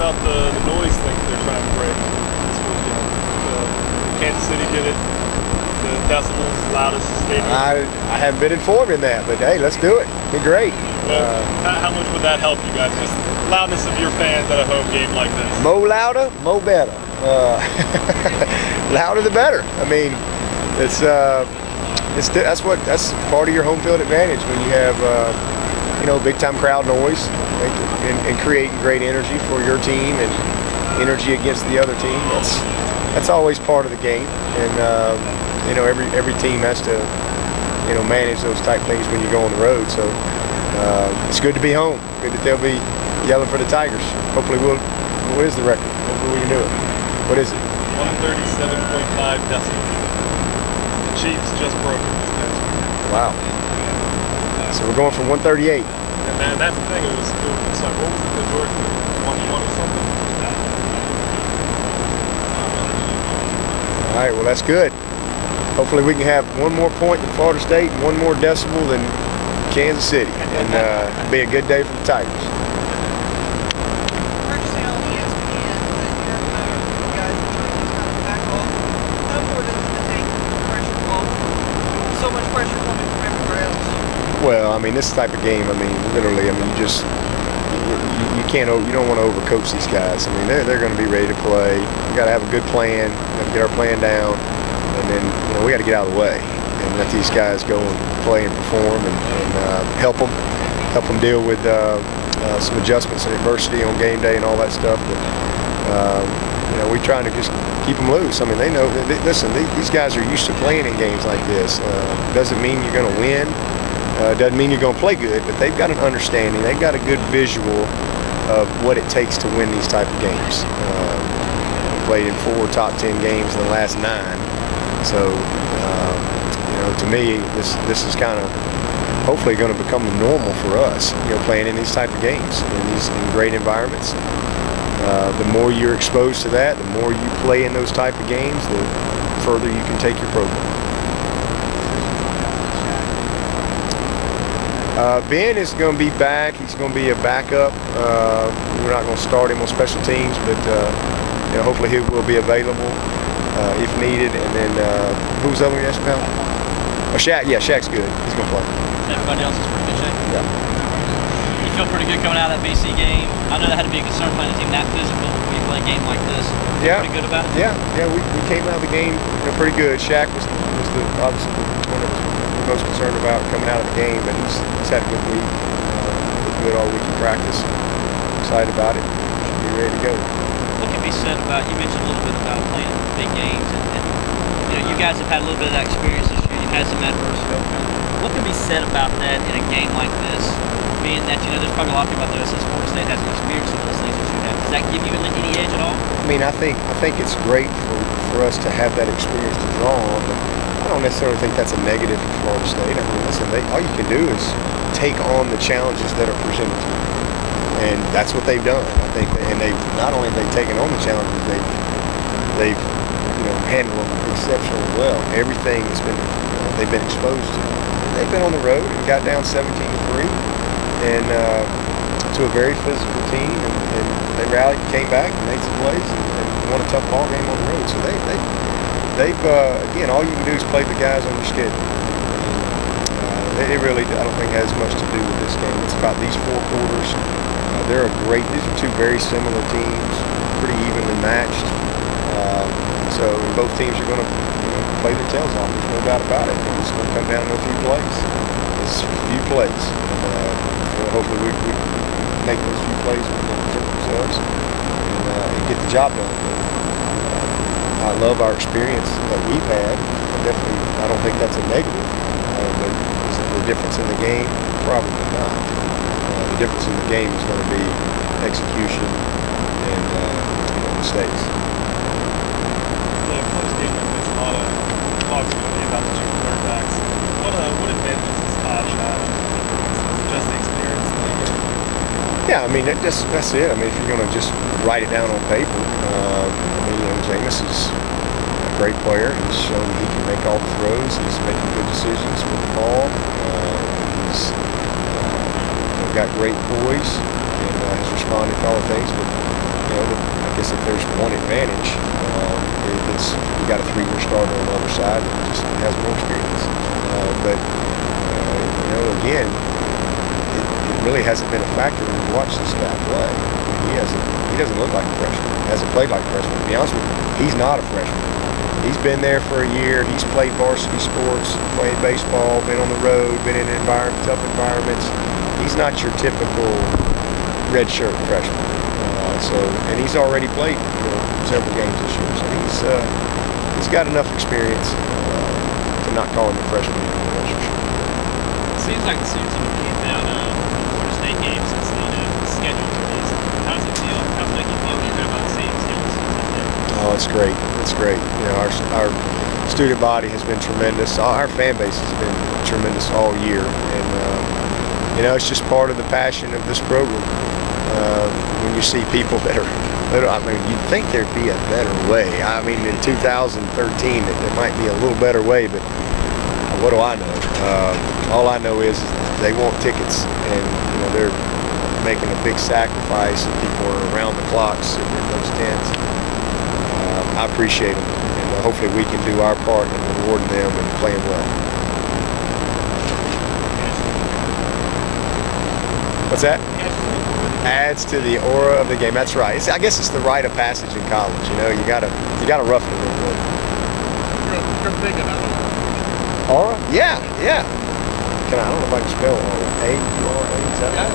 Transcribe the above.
about the noise thing they're trying to break this weekend? Kansas City did it. The decibels, loudest stadium. I haven't been informed in that, but hey, let's do it. Be great. How much would that help you guys? Just loudness of your fans at a home game like this. Mo louder, mo better. Louder the better. I mean, that's part of your home field advantage when you have big time crowd noise and creating great energy for your team and energy against the other team. That's always part of the game, and every team has to manage those type things when you go on the road. So it's good to be home. Good that they'll be yelling for the Tigers. Hopefully what is the record? Hopefully we can do it. What is it? 137.5 decibels. The Chiefs just broke it this past week. Wow. So we're going from 138. And that's the thing. It was like, what was the majority? 120 something. All right. Well, that's good. Hopefully we can have one more point than Florida State and one more decibel than Kansas City, and it'll be a good day for the Tigers. Well, I mean, this type of game, literally, you don't want to overcoach these guys. I mean, they're going to be ready to play. We got to have a good plan. We got to get our plan down, and then we got to get out of the way and let these guys go and play and perform and help them deal with some adjustments and adversity on game day and all that stuff. But we're trying to just keep them loose. I mean, they know. Listen, these guys are used to playing in games like this. Doesn't mean you're going to win. Doesn't mean you're going to play good, but they've got an understanding. They've got a good visual of what it takes to win these type of games. Played in 4 top 10 games in the last 9. So, to me, this is kind of hopefully going to become the normal for us. Playing in these type of games in great environments. The more you're exposed to that, the more you play in those type of games, the further you can take your program. Ben is going to be back. He's going to be a backup. We're not going to start him on special teams, but hopefully he will be available if needed. And then who's the other one you asked about? Oh, Shaq. Yeah, Shaq's good. He's going to play. Everybody else is pretty good shape. Yeah. You feel pretty good coming out of that BC game. I know that had to be a concern playing a team that physical when you play a game like this. Yeah. Pretty good about it. Yeah. We came out of the game pretty good. Shaq was obviously one of the most concerned about coming out of the game, but he's had a good week. Looked good all week in practice. Excited about it. Should be ready to go. What can be said about, you mentioned a little bit about playing big games, and you guys have had a little bit of that experience this year. You've had some adversity. What can be said about that in a game like this, being that there's probably a lot of people out there that says Florida State hasn't experienced some of those things that you have? Does that give you any edge at all? I think it's great for us to have that experience to draw on, but I don't necessarily think that's a negative for Florida State. Listen, all you can do is take on the challenges that are presented to you, and that's what they've done. I think, and they've not only taken on the challenges, they've handled them exceptionally well. Everything they've been exposed to. They've been on the road and got down 17-3, and to a very physical team, and they rallied, came back, and made some plays, and won a tough ball game on the road. So they've again, all you can do is play the guys on your schedule. It really, I don't think, has much to do with this game. It's about these 4 quarters. These are 2 very similar teams, pretty evenly matched. So both teams are going to play their tails off. There's no doubt about it. It's going to come down to a few plays. It's a few plays. Hopefully we make those few plays and protect ourselves and get the job done. I love our experience that we've had. I don't think that's a negative. But is it the difference in the game? Probably not. The difference in the game is going to be execution and mistakes. Talks going to be about the 2 quarterbacks. What advantages does Todd have? Just the experience. Yeah, that's it. If you're going to just write it down on paper, Jameis is a great player. He's shown he can make all the throws. He's making good decisions with the ball. He's got great poise and has responded to all the things. But because if there's one advantage, it's you got a 3-year starter on the other side that just has more experience. But again, it really hasn't been a factor when you watch this guy play. He doesn't look like a freshman. He hasn't played like a freshman. To be honest with you, he's not a freshman. He's been there for a year. He's played varsity sports, played baseball, been on the road, been in tough environments. He's not your typical redshirt freshman. And he's already played several games this year. So he's got enough experience to not call him a freshman. It seems like the students are getting out of Florida State games instead of scheduled release. How does it feel? How does it make you feel when you have all the same students out there? Oh, it's great. It's great. Our student body has been tremendous. Our fan base has been tremendous all year, and it's just part of the passion of this program. When you see people that are, you'd think there'd be a better way. I mean, in 2013, there might be a little better way, but what do I know? All I know is they want tickets, and they're making a big sacrifice, and people are around the clock sitting in those tents. I appreciate them, and hopefully we can do our part in rewarding them and playing well. What's that? Adds to the aura of the game. That's right. I guess it's the rite of passage in college. You gotta rough it a little bit. You're big enough. Aura? Yeah. I don't know if I can spell aura. A-U-R-A. Is that right?